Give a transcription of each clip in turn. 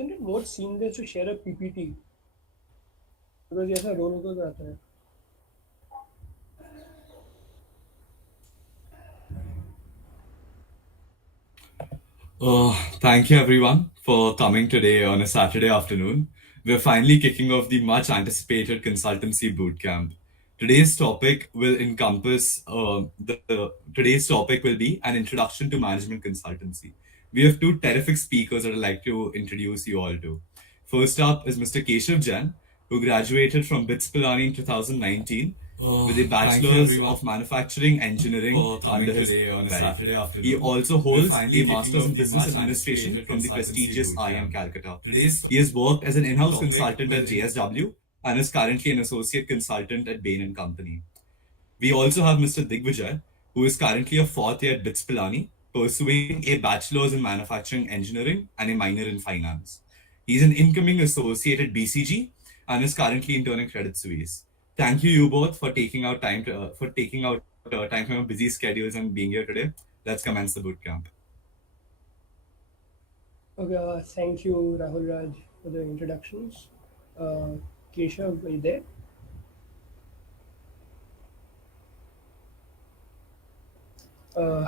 Isn't it more seamless to share a PPT? Because ये ऐसा role होता जाता है. Thank you everyone for coming today on a Saturday afternoon. We're finally kicking off the much anticipated consultancy bootcamp. Today's topic will encompass today's topic will be an introduction to management consultancy. We have two terrific speakers that I'd like to introduce you all to. First up is Mr. Keshav Jain, who graduated from BITS Pilani in 2019 with a Bachelor's of Manufacturing Engineering under his belt. He also holds a Master's in Business Administration from the prestigious IIM Calcutta. He has worked as an in-house consultant at JSW and is currently an associate consultant at Bain and Company. We also have Mr. Digvijay, who is currently a fourth year at BITS Pilani, pursuing a bachelor's in manufacturing engineering and a minor in finance. He's an incoming associate at BCG and is currently interning Credit Suisse. Thank you both for taking out time time from your busy schedules and being here today. Let's commence the bootcamp. Okay, thank you, Rahul Raj, for the introductions. Keshav, are you there?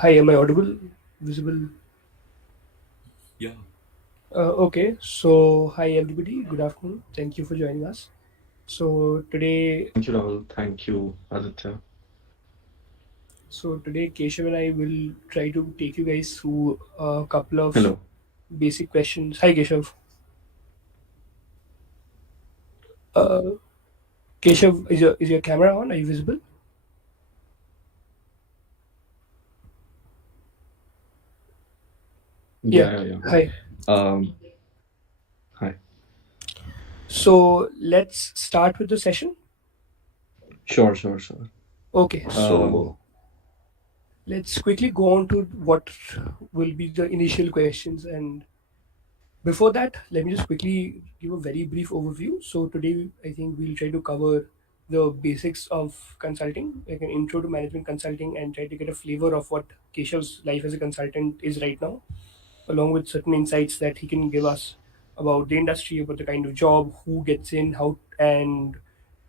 Hi, am I audible? Visible? Yeah. Okay, so hi everybody, good afternoon. Thank you for joining us. So today, Thank you, Rahul. Thank you, Aditya. Keshav and I will try to take you guys through a couple of Hello. basic questions. Hi, Keshav. Uh, Keshav, is your camera on? Are you visible? Yeah. Hi. Um, Hi. So let's start with the session. Sure. Okay, so let's quickly go on to what will be the initial questions. And before that, let me just quickly give a very brief overview. So today, I think we'll try to cover the basics of consulting, like an intro to management consulting, and try to get a flavor of what Keshav's life as a consultant is right now, along with certain insights that he can give us about the industry, about the kind of job, who gets in, how, and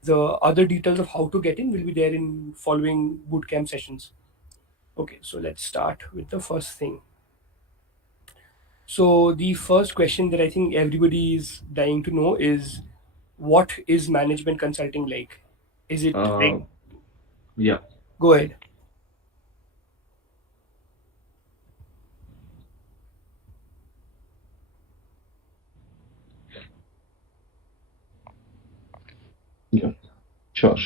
the other details of how to get in will be there in following bootcamp sessions. Okay, so let's start with the first thing. So the first question that I think everybody is dying to know is, what is management consulting like? Is it like, Yeah. go ahead. Yeah. Sure.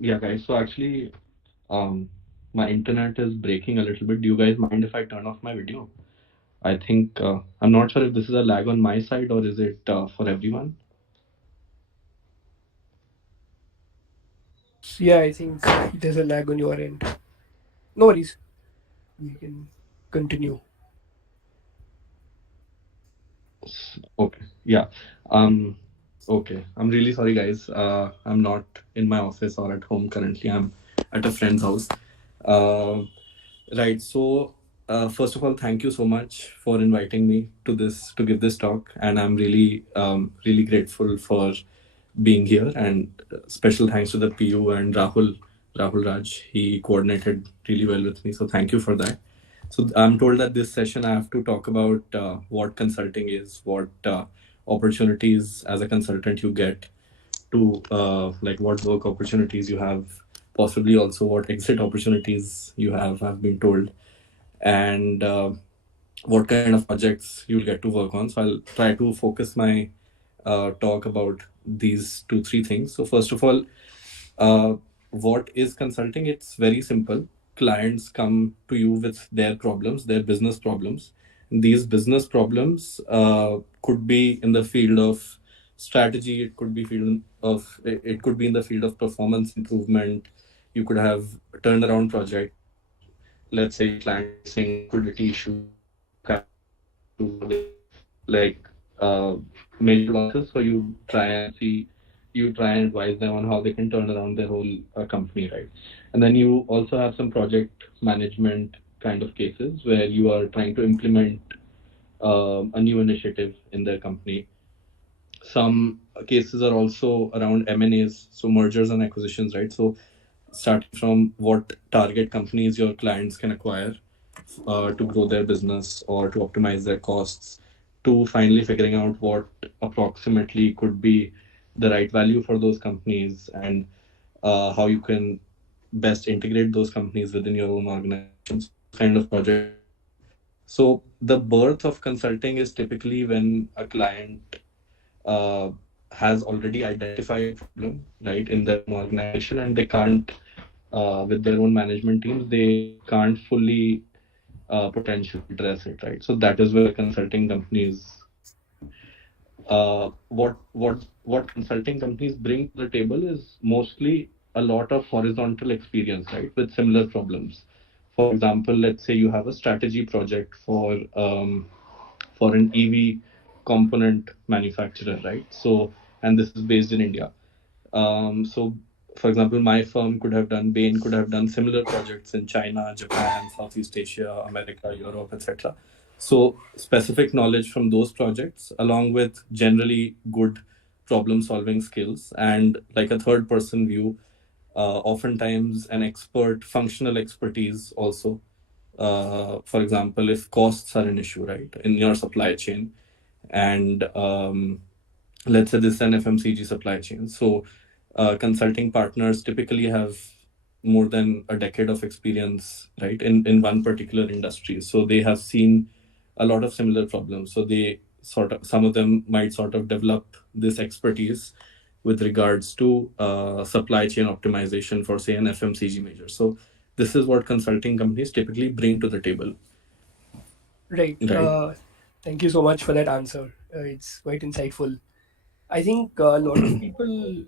Yeah, guys. So actually, my internet is breaking a little bit. Do you guys mind if I turn off my video? I think I'm not sure if this is a lag on my side or is it for everyone. Yeah, I think there's a lag on your end. No worries. We can continue. Okay. Yeah. Um. Okay. I'm really sorry, guys. I'm not in my office or at home currently. I'm at a friend's house. Um. Right. So, first of all, thank you so much for inviting me to give this talk, and I'm really grateful for being here. And special thanks to the PU and Rahul Raj. He coordinated really well with me, so thank you for that. So I'm told that this session I have to talk about what consulting is, what opportunities as a consultant you get to like what work opportunities you have, possibly also what exit opportunities you have. I've been told, and what kind of projects you'll get to work on. So I'll try to focus my talk about these two, three things. So first of all, uh, what is consulting? It's very simple. Clients come to you with their problems, their business problems. These business problems could be in the field of strategy. It could be field of it could be in the field of performance improvement. You could have turnaround project. Let's say client facing liquidity issues. You kind of like major losses. So you try and see you try and advise them on how they can turn around their whole company, right? And then you also have some project management kind of cases where you are trying to implement a new initiative in their company. Some cases are also around M&As, so mergers and acquisitions, right? So starting from what target companies your clients can acquire to grow their business or to optimize their costs, to finally figuring out what approximately could be the right value for those companies, and how you can best integrate those companies within your own organization. So those kind of projects are there. So the birth of consulting is typically when a client uh, has already identified a problem, right, in their own organization, and they can't, with their own management teams, they can't fully potentially address it, right? So that is where consulting companies come in. What consulting companies bring to the table is mostly a lot of horizontal experience, right, with similar problems. For example, let's say you have a strategy project for an EV component manufacturer, right? So, and this is based in India. So, for example, my firm could have done, Bain could have done similar projects in China, Japan, Southeast Asia, America, Europe, etc. So, specific knowledge from those projects, along with generally good problem solving skills, and like a third person view, oftentimes an expert, functional expertise also. For example, if costs are an issue, right, in your supply chain, and let's say this is an FMCG supply chain. So, consulting partners typically have more than a decade of experience, right, in one particular industry. So they have seen a lot of similar problems. So they sort of, some of them might sort of develop this expertise with regards to supply chain optimization for, say, an FMCG major. So this is what consulting companies typically bring to the table, Right. right? Thank you so much for that answer. It's quite insightful. I think a lot of people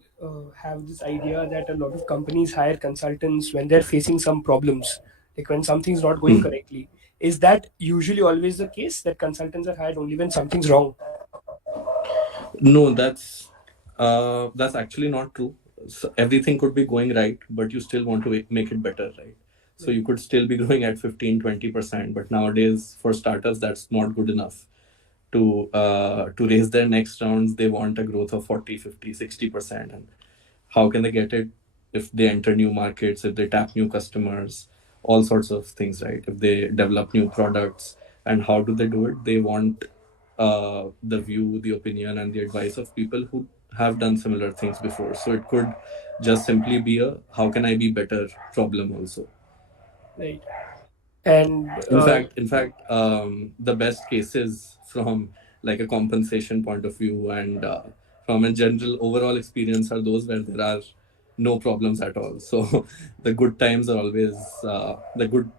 have this idea that a lot of companies hire consultants when they're facing some problems, like when something's not going Hmm. correctly. Is that usually always the case that consultants are hired only when something's wrong? No, that's actually not true. So everything could be going right, but you still want to make it better, right? So Right. you could still be growing at 15-20%, but nowadays for startups that's not good enough. To raise their next rounds, they want a growth of 40, 50, 60%. And how can they get it? If they enter new markets, if they tap new customers, all sorts of things, right? If they develop new products. And how do they do it? They want the view, the opinion, and the advice of people who have done similar things before. So it could just simply be a how can I be better problem also. Right. And In fact, the best cases from like a compensation point of view, and from a general overall experience, are those where there are no problems at all. So the good times are always the good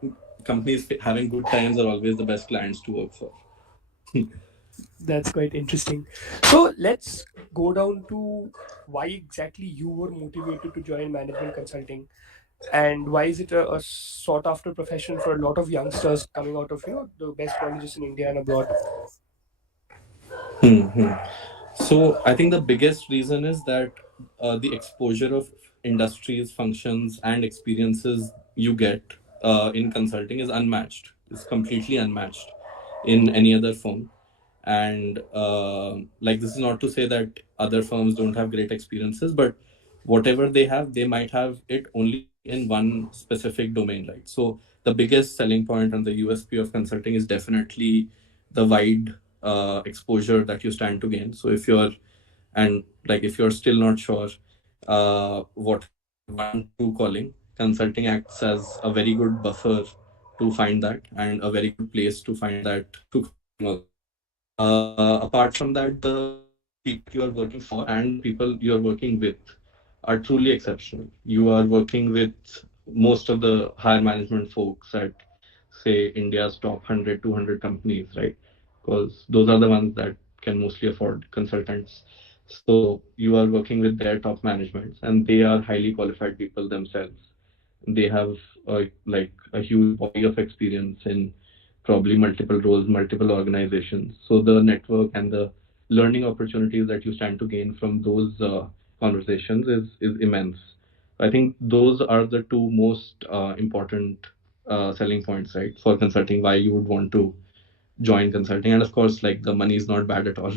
companies having good times are always the best clients to work for. that's quite interesting. So let's go down to why exactly you were motivated to join management consulting, and why is it a sought after profession for a lot of youngsters coming out of the best colleges in India and abroad? Hmm. So I think the biggest reason is that the exposure of industries, functions, and experiences you get in consulting is unmatched. It's completely unmatched in any other firm. And like, this is not to say that other firms don't have great experiences, but whatever they have, they might have it only in one specific domain, right? So the biggest selling point and the USP of consulting is definitely the wide exposure that you stand to gain. So if you're, and like, if you're still not sure what is your one true calling, consulting acts as a very good buffer to find that, and a very good place to find that true calling also. Apart from that, the people you are working for and the people you are working with are truly exceptional. You are working with most of the higher management folks at, say, India's top 100, 200 companies, right? Because those are the ones that can mostly afford consultants. So you are working with their top managements, and they are highly qualified people themselves. They have like a huge body of experience in probably multiple roles, multiple organizations. So the network and the learning opportunities that you stand to gain from those conversations is immense. I think those are the two most important selling points, right, for consulting. Why you would want to join consulting, and of course, like the money is not bad at all.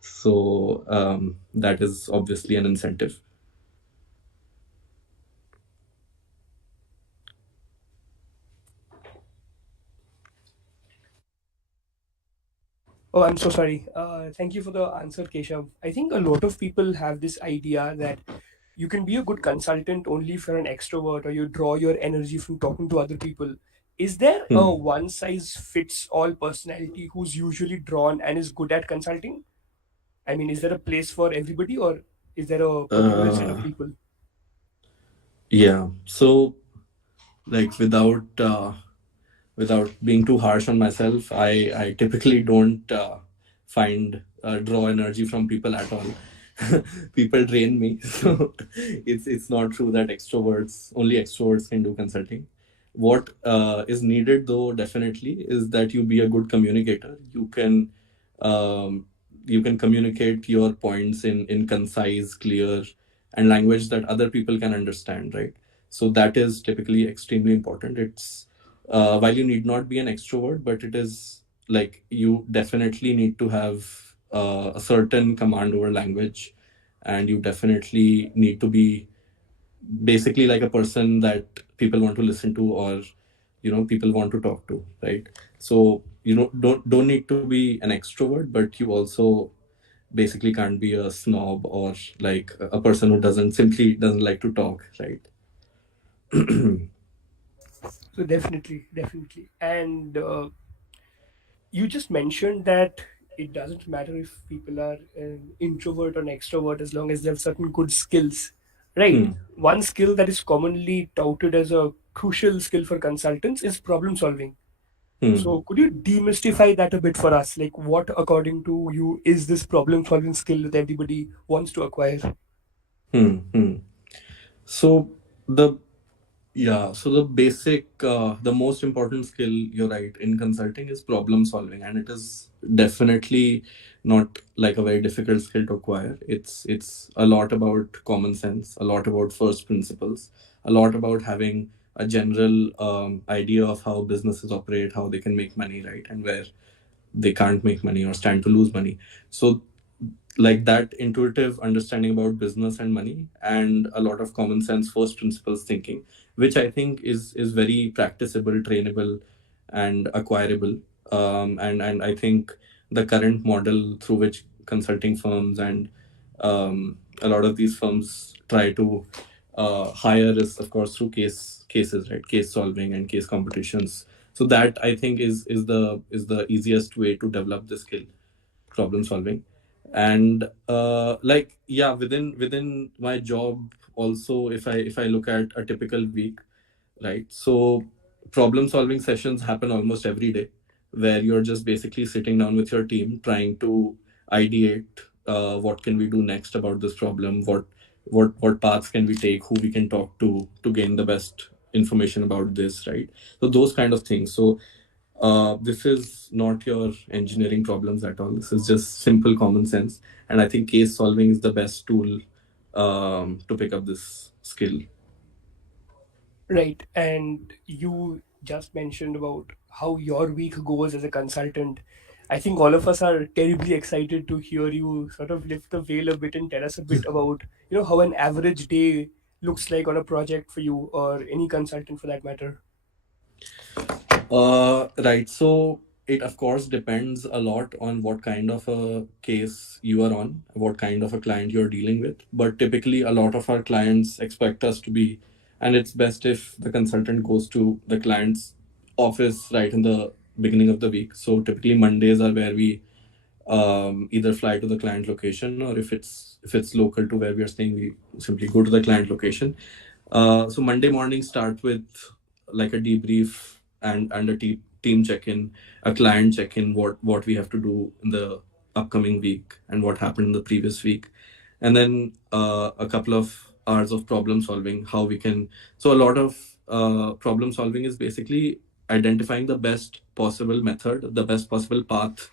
So that is obviously an incentive. Oh, I'm so sorry. Thank you for the answer, Keshav. I think a lot of people have this idea that you can be a good consultant only if you're an extrovert or you draw your energy from talking to other people. Is there a Hmm. one size fits all personality who's usually drawn and is good at consulting? I mean, is there a place for everybody or is there a particular set of Uh, people? yeah. So, like, without being too harsh on myself, I typically don't find draw energy from people at all. People drain me, so it's not true that extroverts only extroverts can do consulting. What is needed though definitely is that you be a good communicator. Um, you can communicate your points in concise, clear, and language that other people can understand. Right. So that is typically extremely important. It's while you need not be an extrovert, but it is like you definitely need to have a certain command over language, and you definitely need to be basically like a person that people want to listen to, or people want to talk to, right? So don't need to be an extrovert, but you also basically can't be a snob or like a person who doesn't simply doesn't like to talk, right? So definitely, definitely. And you just mentioned that it doesn't matter if people are an introvert or an extrovert as long as they have certain good skills, right? Hmm. One skill that is commonly touted as a crucial skill for consultants is problem solving. Hmm. So could you demystify that a bit for us? Like, what according to you is this problem solving skill that everybody wants to acquire? Hmm. Hmm. So the Yeah, so the the most important skill, you're right, in consulting is problem solving, and it is definitely not like a very difficult skill to acquire. It's a lot about common sense, a lot about first principles, a lot about having a general idea of how businesses operate, how they can make money, right, and where they can't make money or stand to lose money. So like that intuitive understanding about business and money, and a lot of common sense first principles thinking, which I think is very practicable, trainable, and acquirable. And I think the current model through which consulting firms and a lot of these firms try to hire is of course through cases, right, case solving and case competitions. So that I think is the easiest way to develop the skill, problem solving. And like yeah, within my job also, if I look at a typical week, right, so problem solving sessions happen almost every day, where you're just basically sitting down with your team trying to ideate what can we do next about this problem, what paths can we take, who we can talk to gain the best information about this, right? So those kind of things. So this is not your engineering problems at all. This is just simple common sense. And I think case solving is the best tool to pick up this skill. Right. And you just mentioned about how your week goes as a consultant. I think all of us are terribly excited to hear you sort of lift the veil a bit and tell us a bit about, how an average day looks like on a project for you or any consultant for that matter. Right. So it of course depends a lot on what kind of a case you are on, what kind of a client you're dealing with. But typically, a lot of our clients expect us to be, and it's best if the consultant goes to the client's office right in the beginning of the week. So typically, Mondays are where we either fly to the client location, or if it's local to where we are staying, we simply go to the client location. So Monday morning start with like a debrief and a team check-in, a client check-in, what we have to do in the upcoming week and what happened in the previous week, and then a couple of hours of problem solving. How we can So a lot of problem solving is basically identifying the best possible method, the best possible path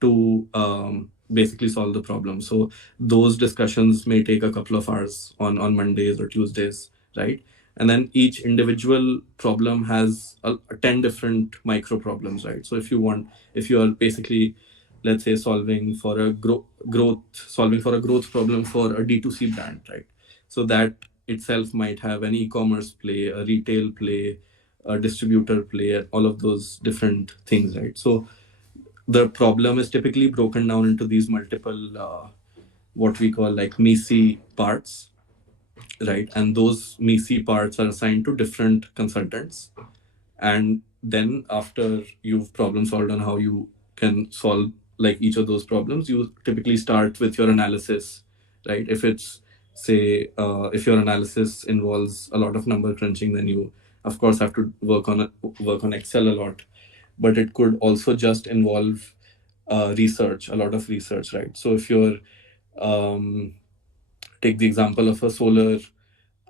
to basically solve the problem. So those discussions may take a couple of hours on Mondays or Tuesdays, right? And then each individual problem has 10 different micro problems, right? So if you are basically, let's say, solving for a growth problem for a D2C brand, right? So that itself might have an e-commerce play, a retail play, a distributor play, all of those different things, right? So the problem is typically broken down into these multiple what we call like MECE parts, right? And those MECE parts are assigned to different consultants. And then after you've problem solved on how you can solve like each of those problems, you typically start with your analysis, right? If it's say if your analysis involves a lot of number crunching, then you of course have to work on Excel a lot. But it could also just involve research, a lot of research, right? So if you're um, take the example of a solar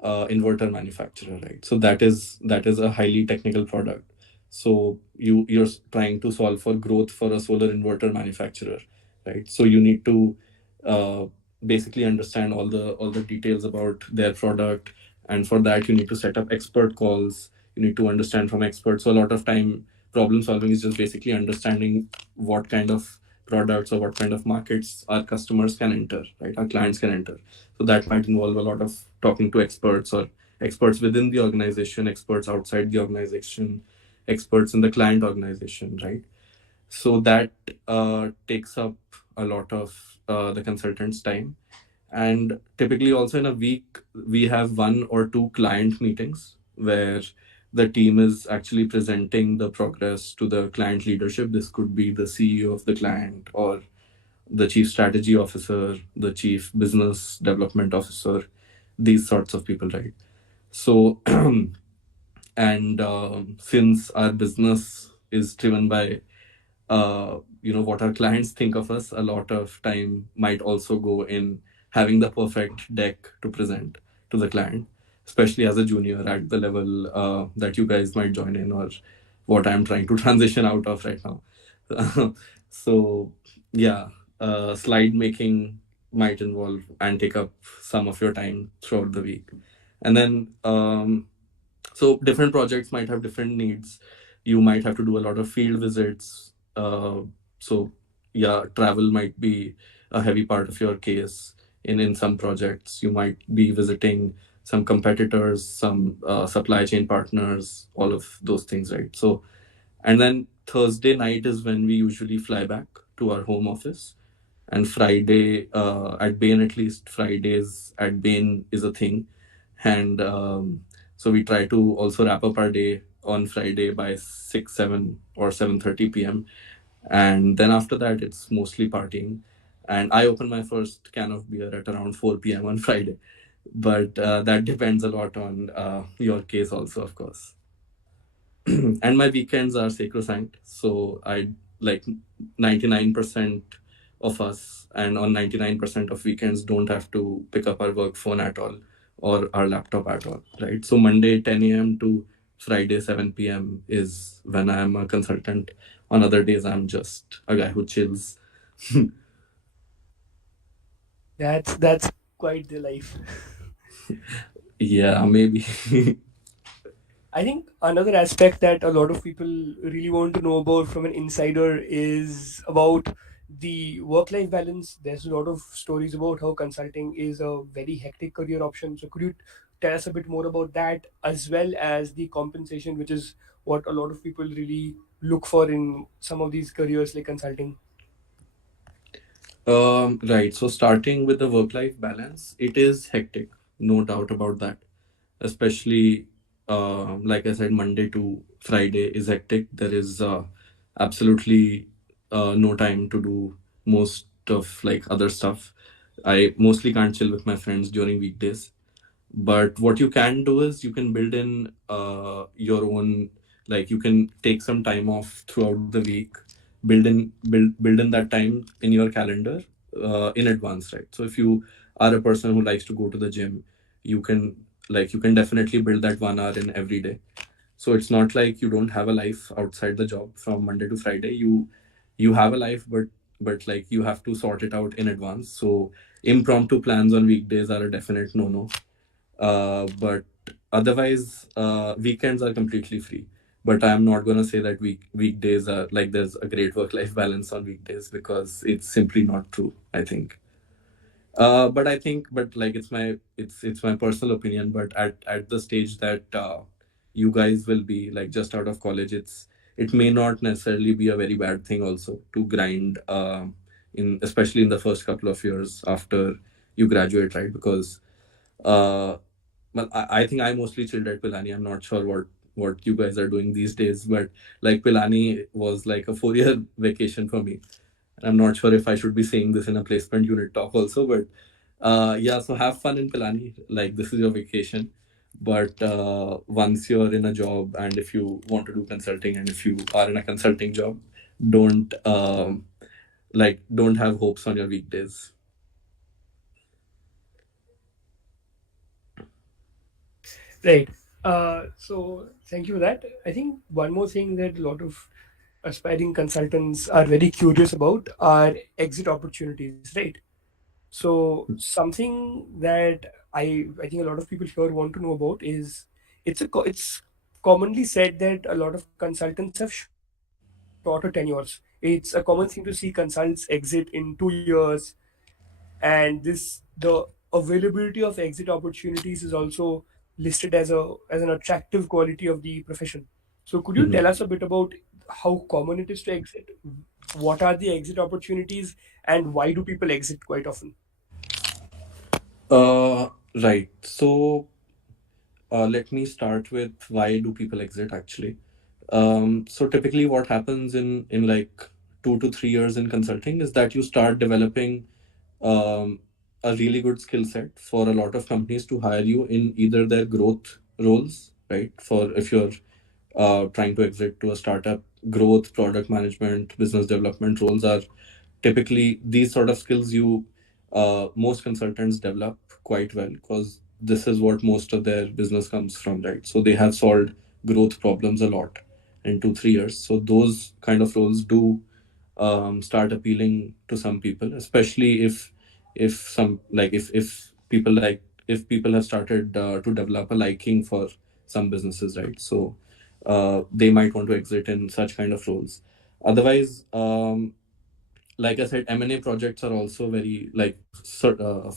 inverter manufacturer, right? So that is a highly technical product. So you're trying to solve for growth for a solar inverter manufacturer, right? So you need to uh, basically understand all the details about their product, and for that you need to set up expert calls. You need to understand from experts. So a lot of time problem solving is just basically understanding what kind of products or what kind of markets our customers can enter, right? Our clients can enter. So that might involve a lot of talking to experts, or experts within the organization, experts outside the organization, experts in the client organization, right? So that takes up a lot of the consultant's time. And typically, also in a week, we have one or two client meetings where the team is actually presenting the progress to the client leadership. This could be the CEO of the client, or the chief strategy officer, the chief business development officer, these sorts of people, right? So, and since our business is driven by what our clients think of us, a lot of time might also go in having the perfect deck to present to the client, especially as a junior at the level that you guys might join in, or what I'm trying to transition out of right now. So yeah, slide making might involve and take up some of your time throughout the week. And then so different projects might have different needs. You might have to do a lot of field visits. So yeah, travel might be a heavy part of your case. In some projects you might be visiting some competitors, some supply chain partners, all of those things, right? So, and then Thursday night is when we usually fly back to our home office. And Friday, at Bain, at least Fridays at Bain is a thing. And so we try to also wrap up our day on Friday by 6, 7 or 7:30 p.m. And then after that, it's mostly partying. And I open my first can of beer at around 4 p.m. on Friday. But that depends a lot on your case also, of course. And my weekends are sacrosanct. So I like 99% of us, and on 99% of weekends, don't have to pick up our work phone at all, or our laptop at all, right? So Monday 10 a.m. to Friday 7 p.m. is when I am a consultant. On other days, I'm just a guy who chills. That's quite the life. Yeah, maybe. I think another aspect that a lot of people really want to know about from an insider is about the work-life balance. There's a lot of stories about how consulting is a very hectic career option. So could you tell us a bit more about that, as well as the compensation, which is what a lot of people really look for in some of these careers like consulting? Right. So starting with the work-life balance, it is hectic, no doubt about that. Especially, like I said, Monday to Friday is hectic. There is absolutely no time to do most of like other stuff. I mostly can't chill with my friends during weekdays. But what you can do is you can build in your own, like you can take some time off throughout the week, build in that time in your calendar in advance, right? So if you are a person who likes to go to the gym, you can you can definitely build that 1 hour in every day. So it's not like you don't have a life outside the job from Monday to Friday. You have a life, but but like you have to sort it out in advance. So impromptu plans on weekdays are a definite no-no. But otherwise, weekends are completely free. But I'm not gonna say that weekdays are like there's a great work-life balance on weekdays, because it's simply not true, I think. But I think, but like it's my personal opinion. But at the stage that you guys will be like just out of college, it may not necessarily be a very bad thing also to grind, in especially in the first couple of years after you graduate, right? Because uh, well, I think I mostly chilled at Pilani. I'm not sure what you guys are doing these days, but like Pilani was like a 4 year vacation for me. I'm not sure if I should be saying this in a placement unit talk also, but yeah, so have fun in Pilani. Like, this is your vacation. But once you're in a job, and if you want to do consulting, and if you are in a consulting job, don't don't have hopes on your weekdays. Right. So thank you for that. I think one more thing that a lot of aspiring consultants are very curious about are exit opportunities, right? So something that I think a lot of people here want to know about is it's commonly said that a lot of consultants have shorter tenures. It's a common thing to see consultants exit in 2 years, and the availability of exit opportunities is also listed as an attractive quality of the profession. So could you tell Mhm. us a bit about how common it is to exit? What are the exit opportunities, and why do people exit quite often? Right. So let me start with why do people exit actually. So typically what happens in like 2 to 3 years in consulting is that you start developing um, a really good skill set for a lot of companies to hire you in either their growth roles, right? For if you're trying to exit to a startup, growth, product management, business development roles are typically these sort of skills you most consultants develop quite well, because this is what most of their business comes from, right? So they have solved growth problems a lot in 2 3 years. So those kind of roles do start appealing to some people, especially if some like if people like if people have started to develop a liking for some businesses, right? So they might want to exit in such kind of roles. Otherwise, like I said, M&A projects are also very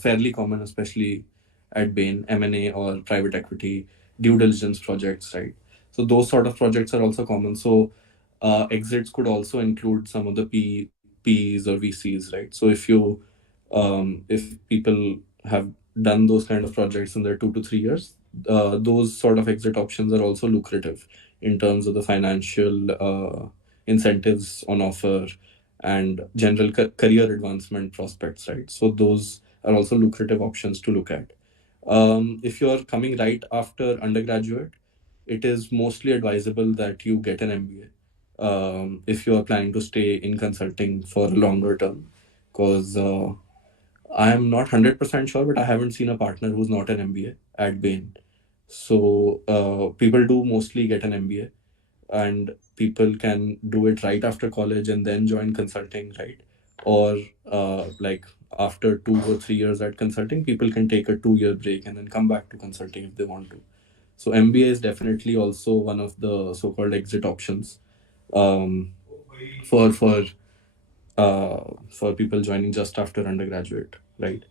fairly common, especially at Bain. M&A or private equity due diligence projects, right? So those sort of projects are also common. So exits could also include some of the Ps or VCs, right? So if people have done those kind of projects in their 2 to 3 years, those sort of exit options are also lucrative in terms of the financial incentives on offer and general career advancement prospects, right? So those are also lucrative options to look at. If you're coming right after undergraduate, it is mostly advisable that you get an MBA if you are planning to stay in consulting for a longer term. Because I am not 100% sure, but I haven't seen a partner who's not an MBA at Bain. So people do mostly get an MBA, and people can do it right after college and then join consulting, right? Or like after 2 or 3 years at consulting, people can take a 2 year break and then come back to consulting if they want to. So MBA is definitely also one of the so-called exit options um, for for for people joining just after undergraduate, right?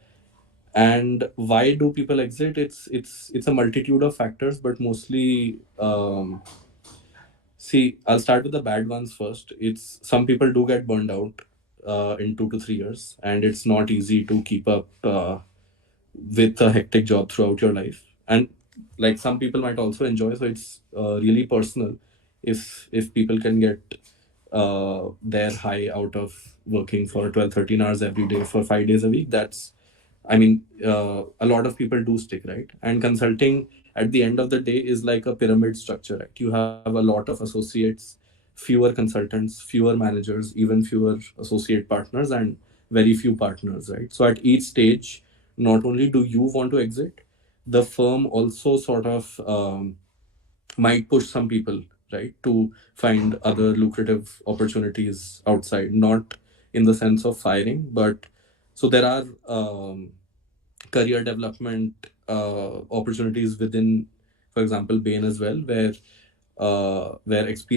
And why do people exit? It's a multitude of factors, but mostly see, I'll start with the bad ones first. It's some people do get burned out in 2 to 3 years, and it's not easy to keep up with a hectic job throughout your life. And like some people might also enjoy, so it's really personal. If people can get their high out of working for 12 13 hours every day for 5 days a week, that's I mean, a lot of people do stick, right? And consulting at the end of the day is like a pyramid structure, right? You have a lot of associates, fewer consultants, fewer managers, even fewer associate partners, and very few partners, right? So at each stage, not only do you want to exit, the firm also sort of might push some people, right, to find other lucrative opportunities outside. Not in the sense of firing, but so there are career development opportunities within, for example, Bain as well, where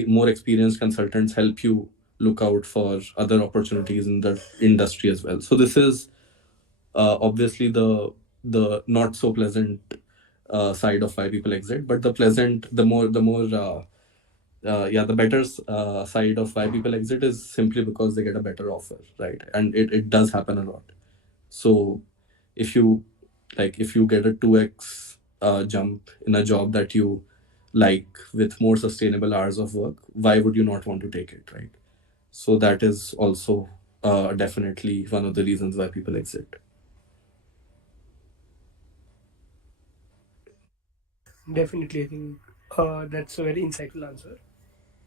more experienced consultants help you look out for other opportunities in the industry as well. So this is obviously the not so pleasant side of why people exit, but the pleasant, the better side of why people exit is simply because they get a better offer, right? And it does happen a lot. So if you if you get a 2x jump in a job that you like with more sustainable hours of work, why would you not want to take it, right? So that is also definitely one of the reasons why people exit. Definitely, I think that's a very insightful answer.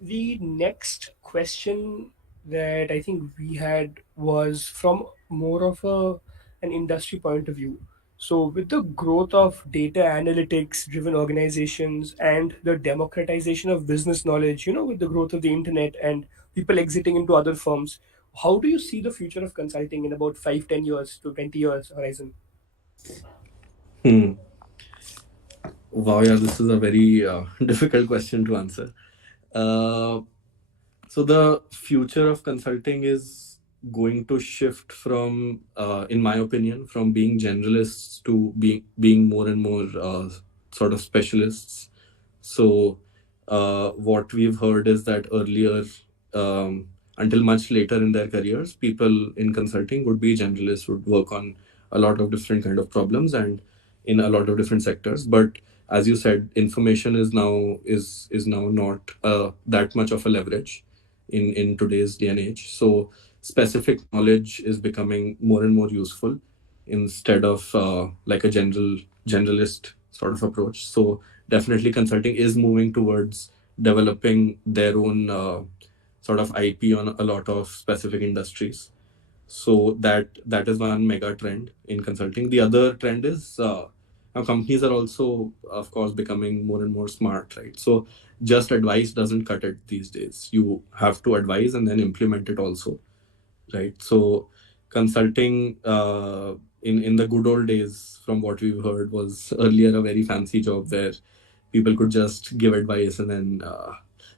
The next question that I think we had was from more of an industry point of view. So, with the growth of data analytics driven organizations and the democratization of business knowledge, with the growth of the internet and people exiting into other firms, how do you see the future of consulting in about 5, 10 years to 20 years horizon? Hmm. Wow, yeah, this is a very difficult question to answer. Uh, so the future of consulting is going to shift from, in my opinion, from being generalists to being more and more sort of specialists. So what we've heard is that earlier, until much later in their careers, people in consulting would be generalists, would work on a lot of different kind of problems and in a lot of different sectors. But as you said, information is now not that much of a leverage in today's day and age. So specific knowledge is becoming more and more useful instead of like a generalist sort of approach. So definitely consulting is moving towards developing their own sort of IP on a lot of specific industries. So that is one mega trend in consulting. The other trend is now companies are also, of course, becoming more and more smart, right? So just advice doesn't cut it these days. You have to advise and then implement it also, right? So consulting in the good old days, from what we've heard, was earlier a very fancy job where people could just give advice and then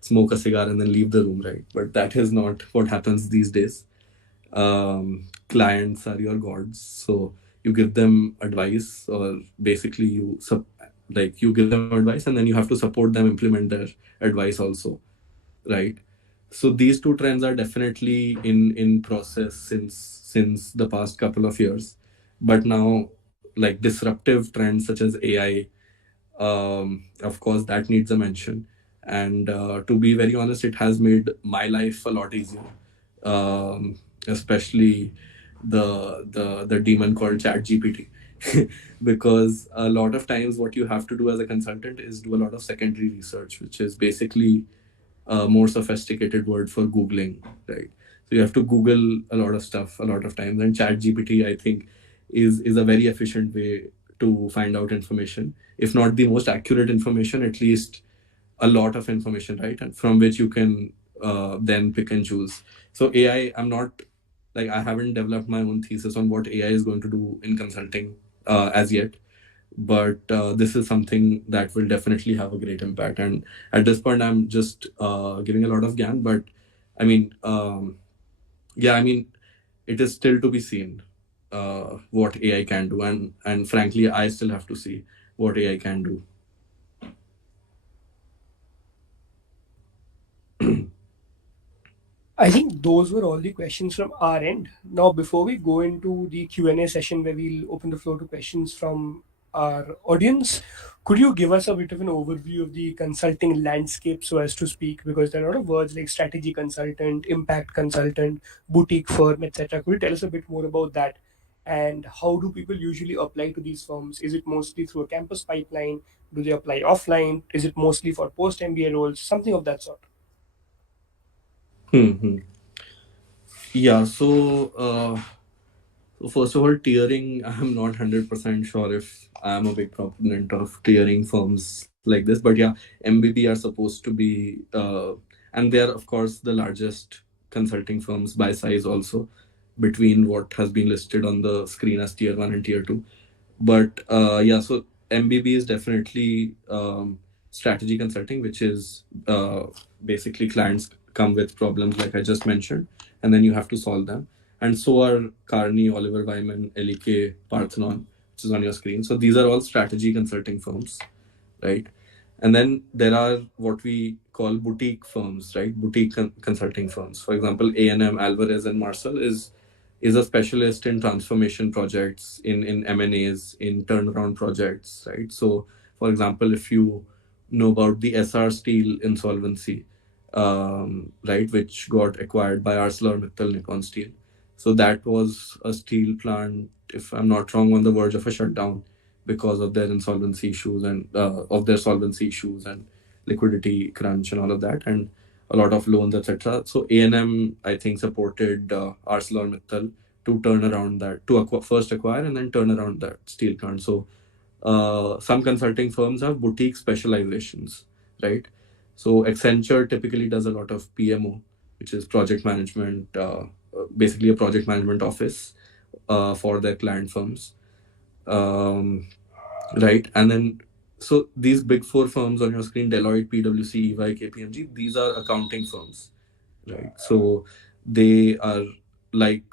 smoke a cigar and then leave the room, right? But that is not what happens these days. Clients are your gods, so you give them advice, or basically you give them advice and then you have to support them implement their advice also, right? So these two trends are definitely in process since the past couple of years. But now, like disruptive trends such as AI, of course, that needs a mention. And to be very honest, it has made my life a lot easier, especially the demon called Chat GPT. Because a lot of times, what you have to do as a consultant is do a lot of secondary research, which is basically a more sophisticated word for Googling, right? So you have to Google a lot of stuff a lot of times, and Chat GPT, I think, is a very efficient way to find out information. If not the most accurate information, at least a lot of information, right? And from which you can then pick and choose. So AI, I'm not like I haven't developed my own thesis on what AI is going to do in consulting as yet, but this is something that will definitely have a great impact. And at this point, I'm just giving a lot of gyan, but I mean, yeah, I mean, it is still to be seen what AI can do, and frankly, I still have to see what AI can do. I think those were all the questions from our end. Now, before we go into the Q&A session where we'll open the floor to questions from our audience, could you give us a bit of an overview of the consulting landscape, so as to speak? Because there are a lot of words like strategy consultant, impact consultant, boutique firm, etc. Could you tell us a bit more about that? And how do people usually apply to these firms? Is it mostly through a campus pipeline? Do they apply offline? Is it mostly for post MBA roles? Something of that sort. Hmm. Yeah, so first of all, tiering, I'm not 100% sure if I'm a big proponent of tiering firms like this, but yeah, MBB are supposed to be, and they are, of course, the largest consulting firms by size also, between what has been listed on the screen as tier 1 and tier 2. But yeah, so MBB is definitely strategy consulting, which is basically clients come with problems like I just mentioned, and then you have to solve them. And so are Carney, Oliver Wyman, LEK, Parthenon, which is on your screen. So these are all strategy consulting firms, right? And then there are what we call boutique firms, right? Boutique consulting firms. For example, A&M, Alvarez and Marcel is a specialist in transformation projects, in M&As, in turnaround projects, right? So, for example, if you know about the SR Steel insolvency, right, which got acquired by ArcelorMittal Nippon Steel. So that was a steel plant, if I'm not wrong, on the verge of a shutdown because of their insolvency issues and of their solvency issues and liquidity crunch and all of that, and a lot of loans, etc. So A&M, I think, supported ArcelorMittal to turn around that, to first acquire and then turn around that steel plant. So some consulting firms have boutique specializations, right? So Accenture typically does a lot of PMO, which is project management, basically a project management office for their client firms, um, right? And then, so these big four firms on your screen, Deloitte, PwC, EY, KPMG, these are accounting firms, right? So they are like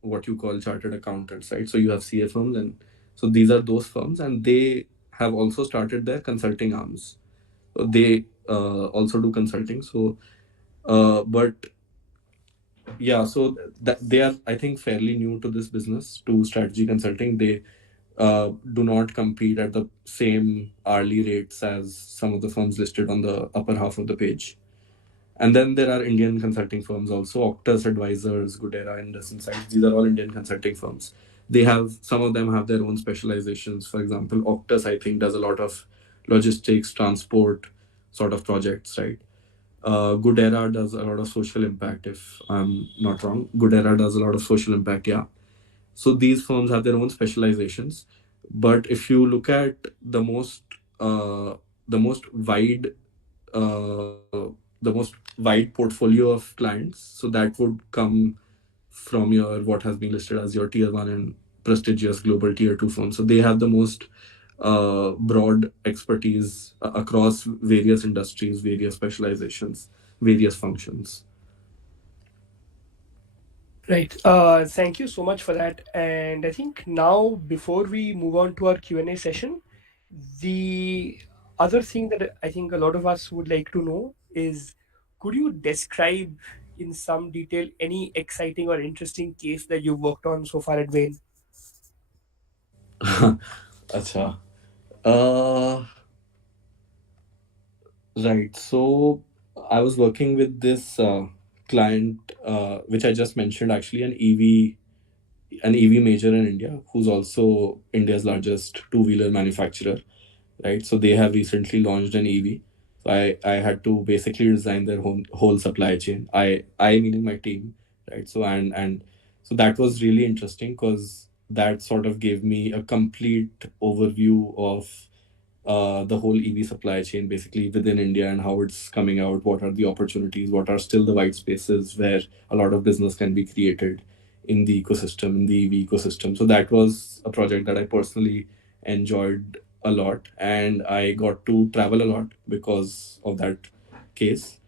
what you call chartered accountants, right? So you have CA firms, and so these are those firms, and they have also started their consulting arms. So they also do consulting. So, but yeah, so that they are, I think, fairly new to this business, to strategy consulting. They do not compete at the same hourly rates as some of the firms listed on the upper half of the page. And then there are Indian consulting firms also, Octus Advisors, Goodera, Indus Insights. These are all Indian consulting firms. They have, some of them have their own specializations. For example, Octus, I think, does a lot of logistics, transport sort of projects, right? Goodera does a lot of social impact, if I'm not wrong. Goodera does a lot of social impact, yeah. So these firms have their own specializations. But if you look at uh, the most wide uh, the most wide portfolio of clients, so that would come from your, what has been listed as your tier 1 and prestigious global tier 2 firms. So they have the most broad expertise across various industries, various specializations, various functions. Right. Thank you so much for that. And I think now, before we move on to our Q&A session, the other thing that I think a lot of us would like to know is, could you describe in some detail any exciting or interesting case that you've worked on so far at Bain? Acha. Uh, right. So I was working with this client, which I just mentioned, actually, an EV major in India, who's also India's largest two-wheeler manufacturer, right? So they have recently launched an EV. So I had to basically design their whole supply chain. I meaning my team, right? So and so that was really interesting because that sort of gave me a complete overview of the whole EV supply chain basically within India and how it's coming out. What are the opportunities? What are still the white spaces where a lot of business can be created in the ecosystem, in the EV ecosystem? So that was a project that I personally enjoyed a lot, and I got to travel a lot because of that case.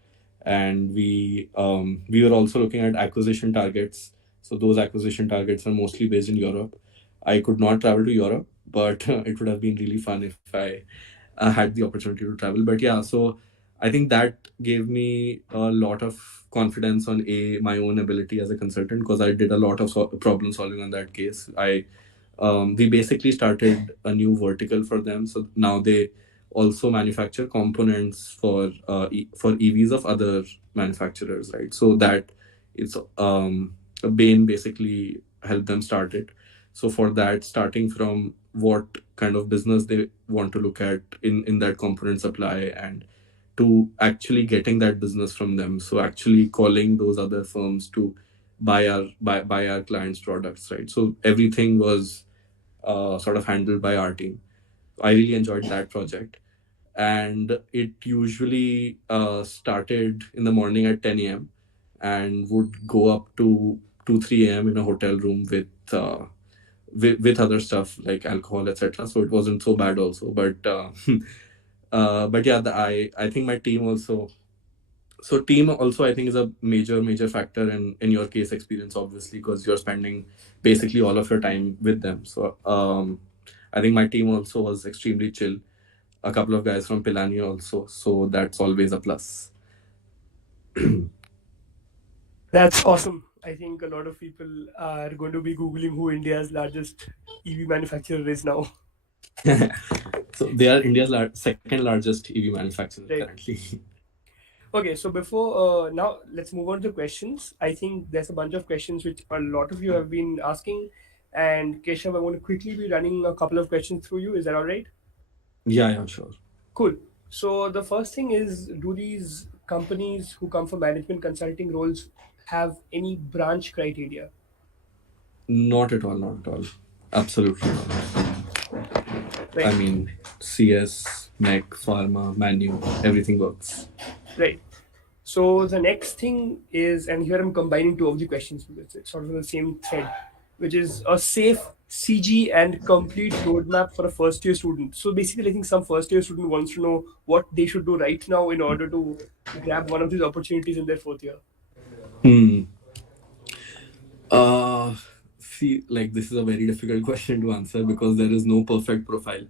And we were also looking at acquisition targets. So those acquisition targets are mostly based in Europe. I could not travel to Europe, but it would have been really fun if I had the opportunity to travel. But yeah, so I think that gave me a lot of confidence on my own ability as a consultant, because I did a lot of problem solving on that case. I We basically started a new vertical for them. So now they also manufacture components for EVs of other manufacturers, right? So that it's Bain basically helped them start it. So for that, starting from what kind of business they want to look at in that component supply, and to actually getting that business from them. So actually calling those other firms to buy our clients' products, right? So everything was sort of handled by our team. I really enjoyed that project, and it usually started in the morning at 10 a.m. and would go up to 2 3 a.m. in a hotel room with other stuff like alcohol, etc. So it wasn't so bad also, but but yeah, I think my team also, so team also I think is a major factor in your case experience, obviously, because you're spending basically all of your time with them. So I think my team also was extremely chill. A couple of guys from Pilani also, so that's always a plus. That's awesome. I think a lot of people are going to be googling who India's largest EV manufacturer is now. So they are India's second largest EV manufacturer Right. currently. Okay, so before now let's move on to questions. I think there's a bunch of questions which a lot of you have been asking, and Keshav, I want to quickly be running a couple of questions through you. Is that all right? Yeah, yeah, sure. Cool. So the first thing is, do these companies who come for management consulting roles have any branch criteria? Not at all, not at all. Absolutely not. I Right. mean, CS, Mech, Pharma, Manu, everything works. Right. So the next thing is, and here I'm combining two of the questions because it's sort of the same thread, which is a safe CG and complete roadmap for a first year student. So basically, I think some first year student wants to know what they should do right now in order to grab one of these opportunities in their fourth year. Hmm. See, like this is a very difficult question to answer because there is no perfect profile,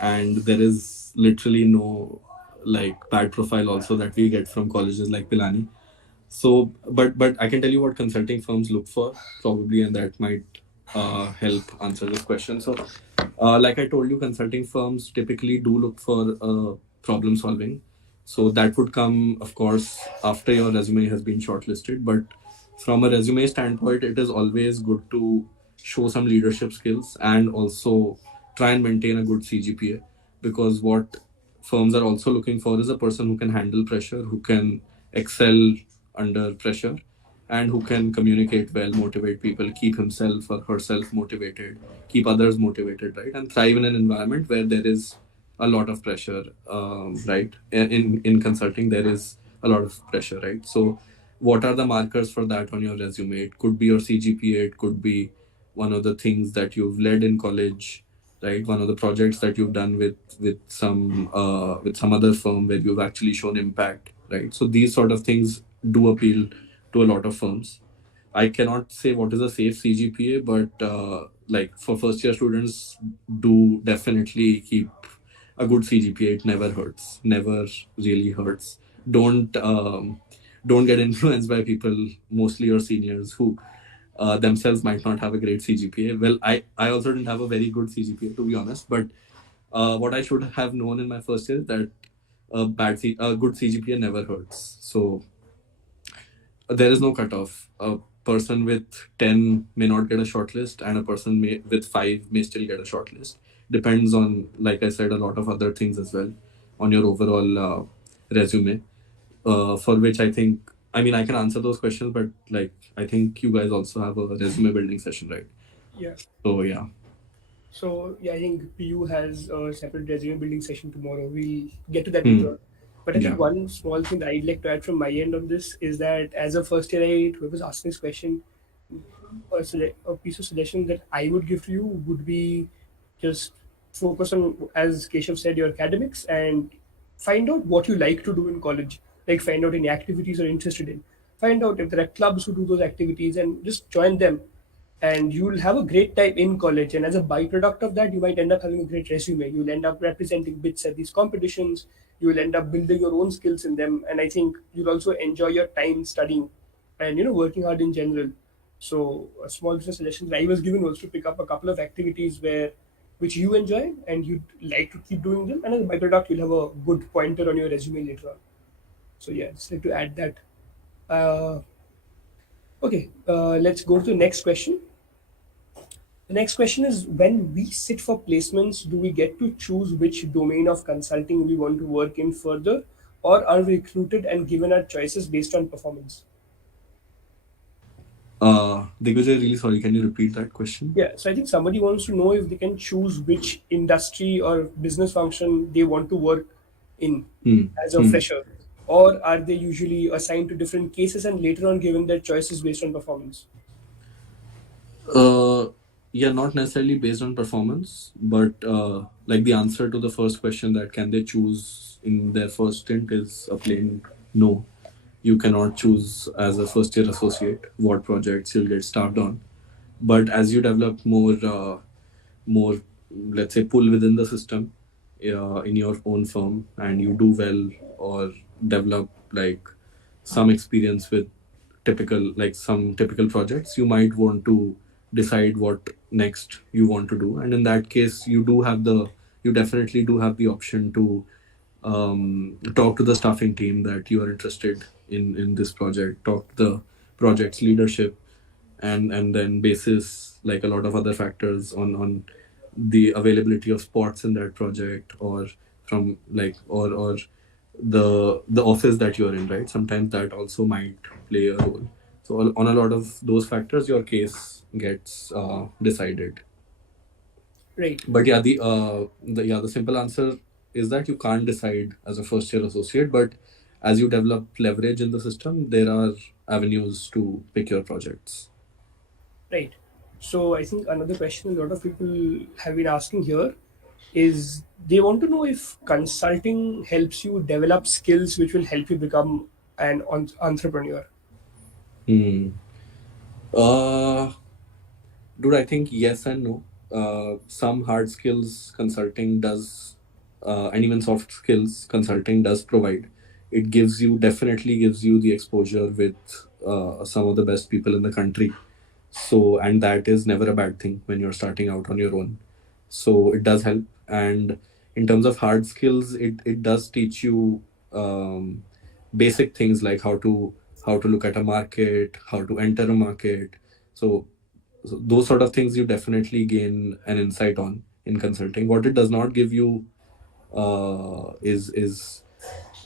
and there is literally no like bad profile also that we get from colleges like Pilani. So, but I can tell you what consulting firms look for probably, and that might help answer this question. So, like I told you, consulting firms typically do look for problem solving. So that would come, of course, after your resume has been shortlisted. But from a resume standpoint, it is always good to show some leadership skills and also try and maintain a good CGPA, because what firms are also looking for is a person who can handle pressure, who can excel under pressure, and who can communicate well, motivate people, keep himself or herself motivated, keep others motivated, right, and thrive in an environment where there is a lot of pressure, right? In consulting, there is a lot of pressure, right? So, what are the markers for that on your resume? It could be your CGPA, it could be one of the things that you've led in college, right? One of the projects that you've done with some other firm where you've actually shown impact, right? So these sort of things do appeal to a lot of firms. I cannot say what is a safe CGPA, but like for first year students, do definitely keep a good CGPA. It never hurts. Never really hurts. Don't um, don't get influenced by people, mostly your seniors, who themselves might not have a great CGPA. Well, I also didn't have a very good CGPA, to be honest. But what I should have known in my first year is that a good CGPA never hurts. So there is no cutoff. A person with 10 may not get a shortlist, and a person with 5 may still get a shortlist. Depends on, like I said, a lot of other things as well on your overall resume. For which I think, I mean, I can answer those questions, but like I think you guys also have a resume building session, right? Yeah. So yeah. So yeah, I think PU has a separate resume building session tomorrow. We'll get to that later Hmm. on. But I think Yeah. one small thing that I'd like to add from my end on this is that as a first year, whoever was asking this question, a piece of suggestion that I would give to you would be just focus on, as Keshav said, your academics and find out what you like to do in college. Like find out any activities you're interested in. Find out if there are clubs who do those activities and just join them. And you'll have a great time in college. And as a byproduct of that, you might end up having a great resume. You'll end up representing bits at these competitions. You will end up building your own skills in them. And I think you'll also enjoy your time studying and working hard in general. So a small business suggestion that I was given was to pick up a couple of activities which you enjoy and you'd like to keep doing them, and as a byproduct you'll have a good pointer on your resume later on. So yeah, just like to add that. Okay, let's go to the next question. The next question is, when we sit for placements, do we get to choose which domain of consulting we want to work in further, or are we recruited and given our choices based on performance? Digvijay, really sorry. Can you repeat that question? Yeah, so I think somebody wants to know if they can choose which industry or business function they want to work in Hmm. as a Hmm. fresher. or are they usually assigned to different cases and later on given their choices based on performance? Uh, yeah, not necessarily based on performance, but like the answer to the first question, that can they choose in their first stint, is a plain no. You cannot choose as a first year associate what projects you'll get staffed on. But as you develop more, let's say, pull within the system in your own firm, and you do well or develop like some experience with some typical projects, you might want to decide what next you want to do. And in that case, you definitely do have the option to talk to the staffing team that you are interested in this project, talk to the project's leadership, and then basis like a lot of other factors on the availability of spots in that project, or from like or the office that you're in, right? Sometimes that also might play a role. So on a lot of those factors, your case gets decided. Right. But yeah, the simple answer is that you can't decide as a first year associate, but as you develop leverage in the system, there are avenues to pick your projects. Right. So I think another question a lot of people have been asking here is they want to know if consulting helps you develop skills which will help you become an entrepreneur. Hmm. Uh, Dude, I think yes and no. Some hard skills consulting does, and even soft skills consulting does provide. It definitely gives you the exposure with some of the best people in the country. So, and that is never a bad thing when you're starting out on your own. So it does help. And in terms of hard skills, it does teach you basic things like how to look at a market, how to enter a market. So those sort of things you definitely gain an insight on in consulting. What it does not give you is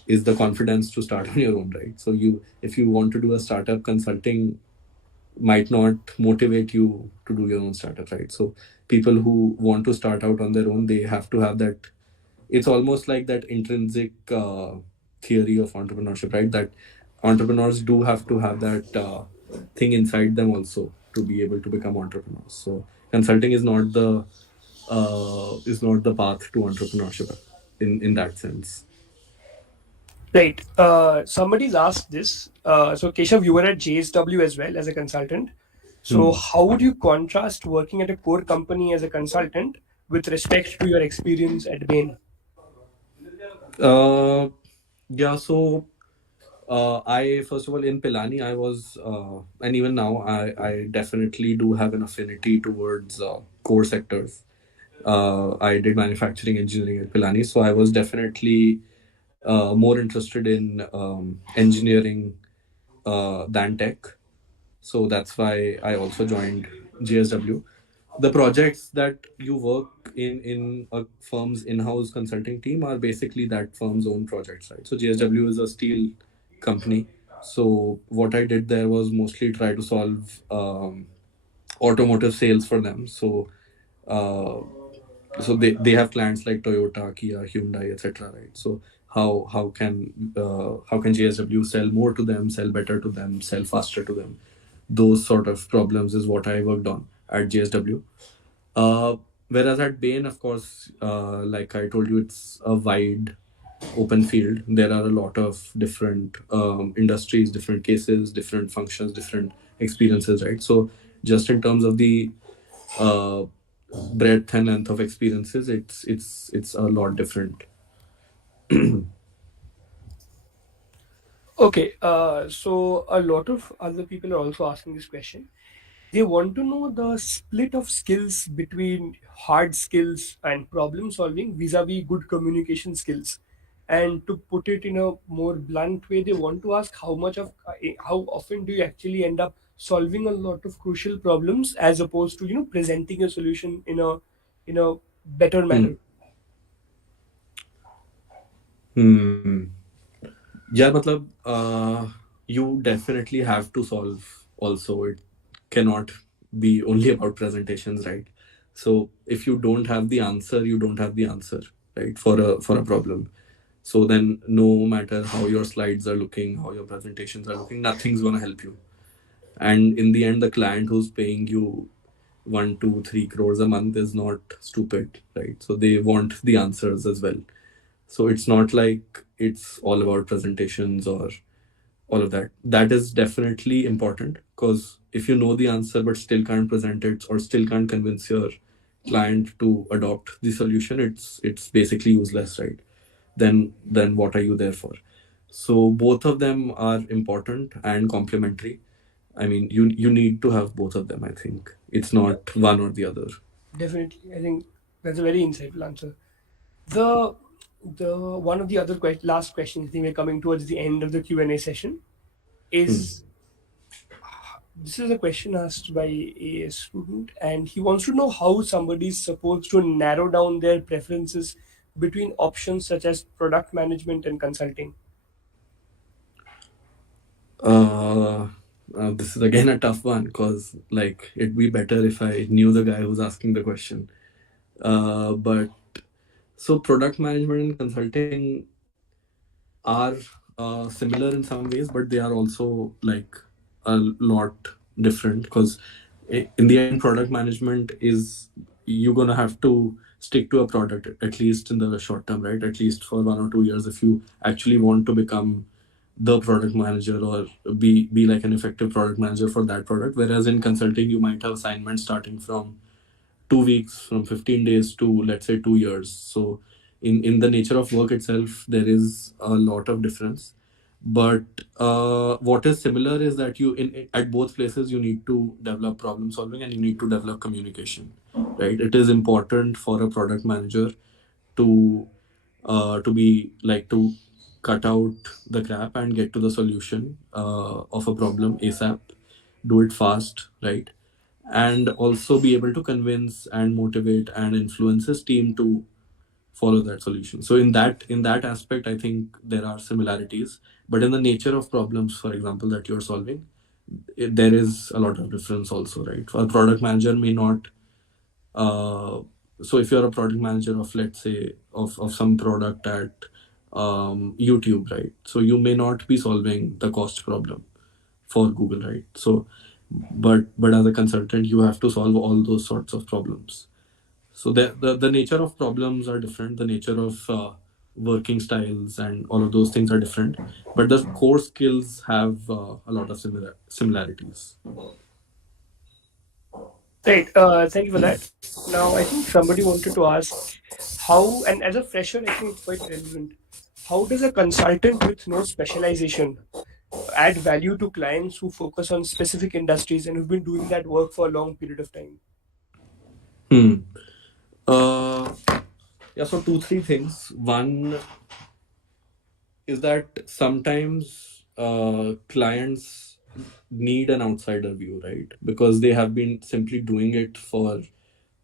the confidence to start on your own, right? So if you want to do a startup, consulting might not motivate you to do your own startup, right? So people who want to start out on their own, they have to have that. It's almost like that intrinsic theory of entrepreneurship, right? That entrepreneurs do have to have that thing inside them also to be able to become entrepreneurs. So consulting is not the path to entrepreneurship in that sense. Right. Somebody's asked this. So, Keshav, you were at JSW as well as a consultant. So, Hmm. how would you contrast working at a core company as a consultant with respect to your experience at Bain? Uh, yeah. So I first of all in Pilani, I was, and even now, I definitely do have an affinity towards core sectors. I did manufacturing engineering at Pilani, so I was definitely more interested in engineering than tech. So that's why I also joined JSW. The projects that you work in a firm's in-house consulting team are basically that firm's own projects, right? So JSW is a steel company. So what I did there was mostly try to solve automotive sales for them. Uh, so they have clients like Toyota, Kia, Hyundai, etc. Right? So how can JSW sell more to them, sell better to them, sell faster to them? Those sort of problems is what I worked on at JSW. Uh, Whereas at Bain, of course, like I told you, it's a wide open field. There are a lot of different industries, different cases, different functions, different experiences, right? So just in terms of the uh, breadth and length of experiences, it's a lot different. Okay. So, a lot of other people are also asking this question. They want to know the split of skills between hard skills and problem solving vis-a-vis good communication skills. And to put it in a more blunt way, they want to ask how often do you actually end up solving a lot of crucial problems as opposed to presenting a solution in a better manner. Hmm. Hmm. Yeah, matlab, you definitely have to solve also. It cannot be only about presentations, right? So if you don't have the answer, you don't have the answer, right? For a problem. So then, no matter how your slides are looking, how your presentations are looking, nothing's gonna help you. And in the end, the client who's paying you 1, 2, 3 crores a month is not stupid, right? So they want the answers as well. So it's not like it's all about presentations or all of that. That is definitely important, because if you know the answer but still can't present it or still can't convince your client to adopt the solution, it's basically useless, right? Then what are you there for? So both of them are important and complementary. I mean, you need to have both of them. I think it's not one or the other. Definitely, I think that's a very insightful answer. The the one of the other last questions, I think we're coming towards the end of the Q&A session, Hmm. is this is a question asked by a student, and he wants to know how somebody is supposed to narrow down their preferences between options such as product management and consulting. Uh, this is again a tough one, because like it'd be better if I knew the guy who's asking the question. But so product management and consulting are similar in some ways, but they are also like a lot different, because in the end, product management is, you're gonna have to stick to a product at least in the short term, right? At least for 1 or 2 years, if you actually want to become the product manager or be like an effective product manager for that product. Whereas in consulting, you might have assignments starting from 2 weeks, from 15 days to, let's say, 2 years. So in the nature of work itself, there is a lot of difference. But what is similar is that you in at both places, you need to develop problem solving and you need to develop communication, right? It is important for a product manager to be like to cut out the crap and get to the solution of a problem ASAP, do it fast, right? And also be able to convince and motivate and influence his team to follow that solution. So in that aspect, I think there are similarities, but in the nature of problems, for example, that you're solving, there is a lot of difference also, right? A product manager may not uh, so if you're a product manager of, let's say, of some product at YouTube, right? So you may not be solving the cost problem for Google, right? So but as a consultant, you have to solve all those sorts of problems. So the nature of problems are different, the nature of working styles and all of those things are different, but the core skills have a lot of similarities. Right. Thank you for that. Now, I think somebody wanted to ask how, and as a fresher, I think it's quite relevant. How does a consultant with no specialization add value to clients who focus on specific industries and who've been doing that work for a long period of time? Hmm. Uh, yeah, so two, three things. One is that sometimes clients need an outsider view, right? Because they have been simply doing it for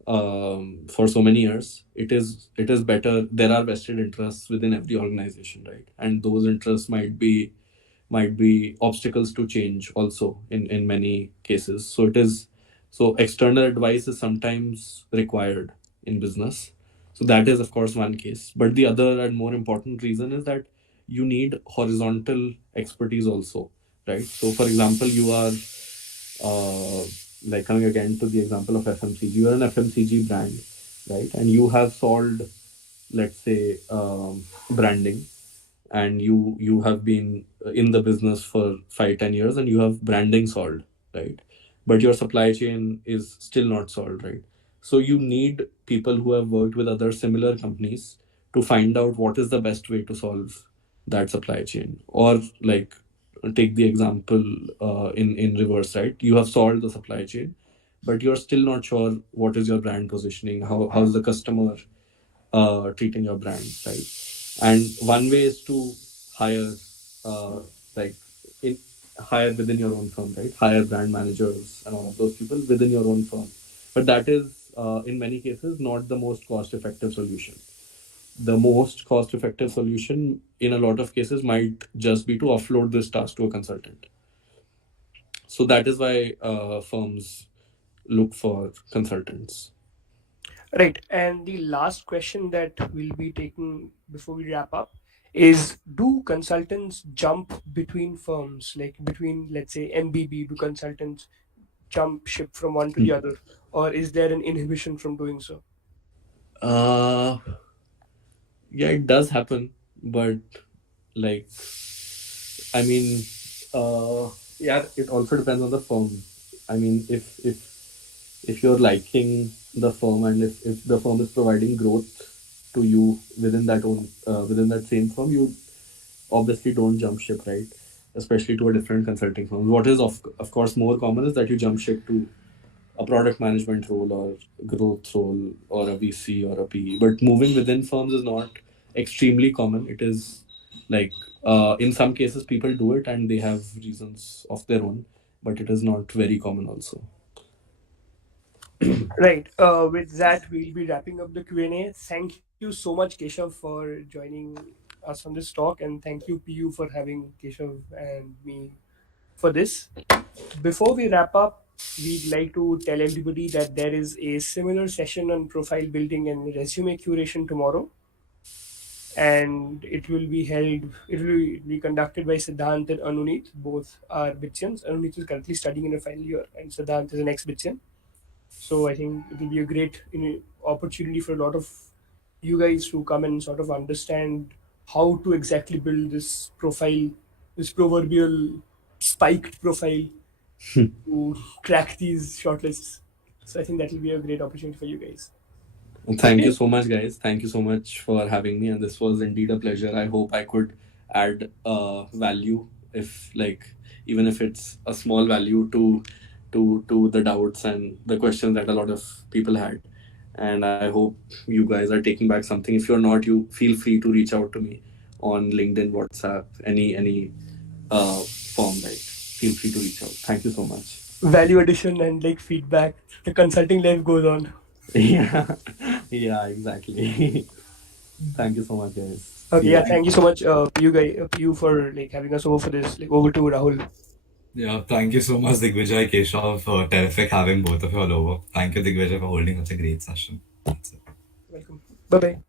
so many years. It is better. There are vested interests within every organization, right? And those interests might be obstacles to change also in many cases. So it is, so external advice is sometimes required in business. So that is of course one case, but the other and more important reason is that you need horizontal expertise also, right? So for example, you are uh, like coming again to the example of FMCG, you are an FMCG brand, right? And you have solved, let's say, branding, and you have been in the business for 5, 10 years, and you have branding solved, right? But your supply chain is still not solved, right? So you need people who have worked with other similar companies to find out what is the best way to solve that supply chain. Or like, take the example in reverse, right? You have solved the supply chain, but you're still not sure what is your brand positioning, how's the customer treating your brand, right? And one way is to hire, uh, like, in, hire within your own firm, right? Hire brand managers and all of those people within your own firm. But that is, in many cases, not the most cost-effective solution. The most cost-effective solution, in a lot of cases, might just be to offload this task to a consultant. So that is why firms look for consultants. Right. And the last question that we'll be taking before we wrap up is, do consultants jump between firms, like between, let's say, MBB? Do consultants jump ship from one to the other, or is there an inhibition from doing so? uh yeah, it does happen, but like, I mean, yeah, it also depends on the firm. I mean, if you're liking the firm, and if the firm is providing growth to you within that same firm, you obviously don't jump ship, right? Especially to a different consulting firm. What is of course more common is that you jump ship to a product management role or growth role or a VC or a PE. But moving within firms is not extremely common. It is like, in some cases people do it and they have reasons of their own, but it is not very common also. Right. With that, we'll be wrapping up the Q&A. Thank you so much, Keshav, for joining us on this talk, and thank you, PU, for having Keshav and me for this. Before we wrap up, we'd like to tell everybody that there is a similar session on profile building and resume curation tomorrow, and it will be conducted by Siddhant and Anuneet. Both are Bitsyans. Anuneet is currently studying in a final year, and Siddhant is an ex-Bitsyan. So I think it will be a great opportunity for a lot of you guys to come and sort of understand how to exactly build this profile, this proverbial spiked profile, to crack these shortlists. So I think that will be a great opportunity for you guys. Thank you Okay. so much, guys. Thank you so much for having me, and this was indeed a pleasure. I hope I could add value, if like, even if it's a small value to the doubts and the questions that a lot of people had. And I hope you guys are taking back something. If you're not, you feel free to reach out to me on LinkedIn, WhatsApp, any form. Like, feel free to reach out. Thank you so much. Value addition and like feedback. The consulting life goes on. Yeah, yeah, exactly. Thank you so much, guys. See Okay, you. yeah, thank you so much, you guys, you for like having us over for this. Like over to Rahul. Yeah, thank you so much, Digvijay, Keshav. Terrific having both of you all over. Thank you, Digvijay, for holding such a great session. That's it. Welcome. Bye bye.